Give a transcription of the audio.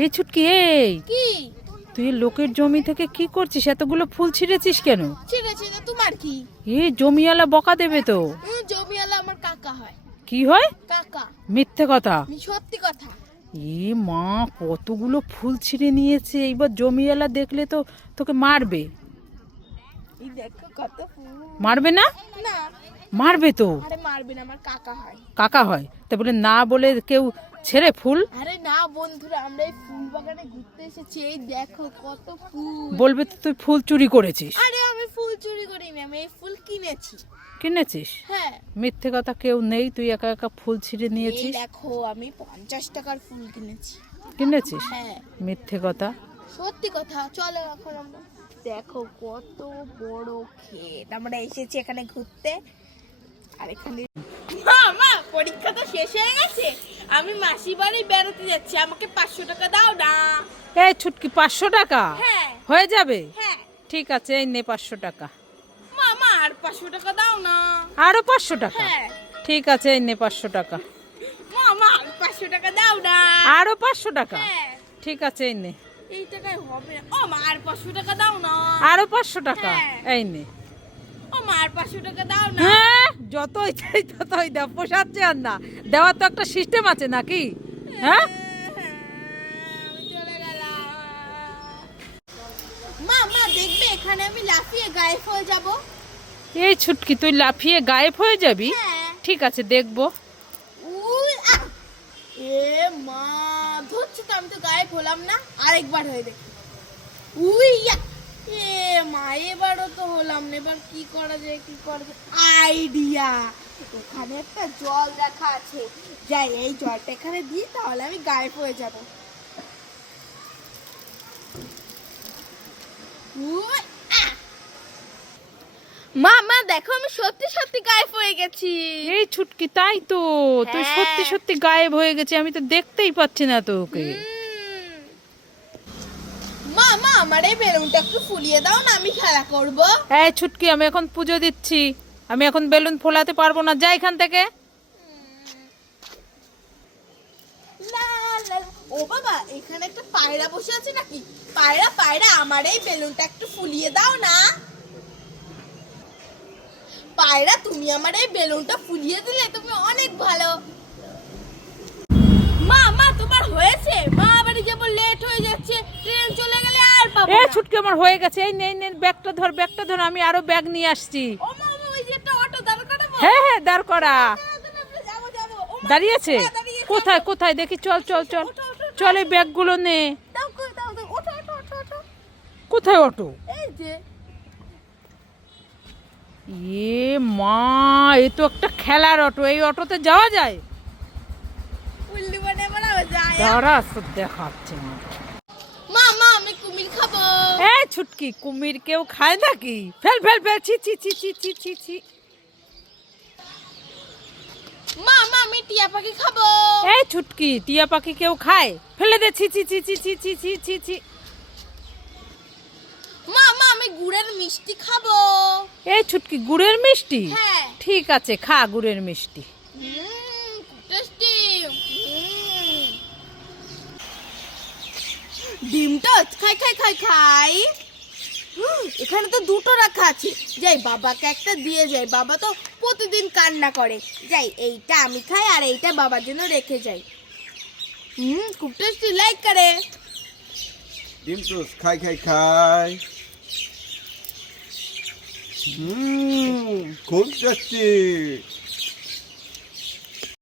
এই ছুটকি, এই কি তুই লোকের জমি থেকে কি করছিস? এতগুলো ফুল ছিঁড়েছিস কেন? ছিঁড়েছি না, তোমার কি? এই জমিওয়ালা বকা দেবে তো। জমিওয়ালা আমার কাকা হয়। কি হয়? কাকা। মিথ্যে কথা। সত্যি কথা। এ মা, কতগুলো ফুল ছিঁড়ে নিয়েছে, এইবার জমিওয়ালা দেখলে তো তোকে মারবে। এই দেখো কত ফুল। মারবে না? না। মারবে তো। আরে মারবে না, আমার কাকা হয়। কাকা হয় তা বলে না বলে কেউ ছেড়ে ফুল? আরে না বন্ধুরা, আমরা এই ফুল বাগানে ঘুরতে এসেছি, এই দেখো কত ফুল। বলবে তো তুই ফুল চুরি করেছিস। আরে আমি ফুল চুরি করিনি, আমি এই ফুল কিনেছি। কিনেছিস? হ্যাঁ। মিথ্যে কথা, কেউ নেই, তুই একা একা ফুল ছিঁড়ে এই নিয়েছিস। দেখো আমি 50 টাকার ফুল কিনেছি। কিনেছিস? হ্যাঁ। মিথ্যে কথা। সত্যি কথা। চলো এখন আমরা, দেখো কত বড় ক্ষেত, আমরা এসেছি এখানে ঘুরতে। আর এখানে মা পরীক্ষা তো শেষ হয়ে গেছে, আমি মাসি বাড়ি বেড়াতে যাচ্ছি, আমাকে 500 টাকা দাও না। এই ছুটকি, 500 টাকা হ্যাঁ। হয়ে যাবে? হ্যাঁ। ঠিক আছে, এই নে 500 টাকা। মামা আর 500 টাকা দাও না। আরো 500 টাকা? হ্যাঁ। ঠিক আছে, এই নে 500 টাকা। মামা আর 500 টাকা দাও না। আরো 500 টাকা? হ্যাঁ। ঠিক আছে, এই নে। এই টাকায় হবে না। ও মা আর 500 টাকা দাও না। আরো 500 টাকা? হ্যাঁ। এই নে। ও মা আর 500 টাকা দাও না। হ্যাঁ, যতই চাই ততই দাও, পোষাচ্ছে আর না। দেওয়ার তো একটা সিস্টেম আছে নাকি? হ্যাঁ। আমি চলে গেলাম। মা দেখবে এখানে আমি লাফিয়ে গায়েব হয়ে যাব। এই ছুটকি, তুই লাফিয়ে গায়েব হয়ে যাবি? হ্যাঁ। ঠিক আছে, দেখবো। উই আ! এ মা, ধরছি তো, আমি তো গায়েব হলাম না। আরেকবার হয়ে দেখি। উই ইয়া! এ মা, এবারও তো হলাম না। এবার কি করা যায়, কি করা যায়? আইডিয়া! ওখানে একটা জল রাখা আছে, যাই এই জলটা এখানে দিই, তাহলে আমি গায়েব হয়ে যাব। উই আ! মা দেখো, আমি সত্যি সত্যি গায়েব হয়ে গেছি। এই ছুটকি, তাই তো, তুই হ্যাঁ। সত্যি সত্যি গায়েব হয়ে গেছে, আমি তো দেখতেই পাচ্ছি না তোকে। মা আমার এই বেলুনটা একটু ফুলিয়ে দাও না, আমি খেলা করব। এই ছুটকি, আমি এখন পুজো দিচ্ছি, আমি এখন বেলুন ফোলাতে পারবো না, যা এখান থেকে। লা লা। ও বাবা, এখানে একটা পায়রা বসে আছে নাকি? পায়রা পায়রা, আমার এই বেলুনটা একটু ফুলিয়ে দাও না। পায়রা, তুমি আমার এই বেলুনটা ফুলিয়ে দিলে তুমি অনেক ভালো। মা তোমার হয়েছে? মা বাড়ি যাব, লেট হয়ে যাচ্ছে, ট্রেন চলে গেলে আর পাবো এই না। ছুটকি, আমার হয়ে গেছে, এই নে নে, ব্যাগটা ধর, ব্যাগটা ধর, আমি আরো ব্যাগ নিয়ে আসছি। ও মা, ওই যে একটা অটো দাঁড় করাবো। হ্যাঁ হ্যাঁ, দাঁড় করা। যাবো। ও মা, দাঁড়িয়েছে? হ্যাঁ, দাঁড়িয়েছে। কোথায় কোথায় দেখি, চল চল চল। ওঠো, ওঠো, ওঠো। চল, এই ব্যাগগুলো নে। দাও কই, দাও ওঠো। কোথায় অটো? এই যে। এ মা, এ তো একটা খেলার অটো, এই অটোতে যাওয়া যায়? উল্লি বানে বানাবো যায়। দাঁড়া, দেখাচ্ছে না। মা আমি কুমির খাবো। এই ছুটকি, কুমির কেউ খায় নাকি? ফেল ফেল ফেল, ছি ছি ছি ছি ছি ছি ছি। মা আমি টিয়া পাখি খাবো। এই ছুটকি, টিয়া পাখি কেউ খায়? ফেলে দে, ছি ছি ছি ছি ছি ছি ছি ছি ছি। মা আমি গুড়ের মিষ্টি খাবো। এই ছুটকি, গুড়ের মিষ্টি? হ্যাঁ। ঠিক আছে, খা গুড়ের মিষ্টি। টেস্টি। ডিমটা খাই। এখানে তো দুটো রাখা আছে, যাই বাবাকে একটা দিয়ে যাই, বাবা তো প্রতিদিন কান্না করে। যাই, এইটা আমি খাই আর এইটা বাবার জন্য রেখে যাই। খুব টেস্টি, লাইক করে। ডিম টোস্ট খাই। খুব টেস্টি।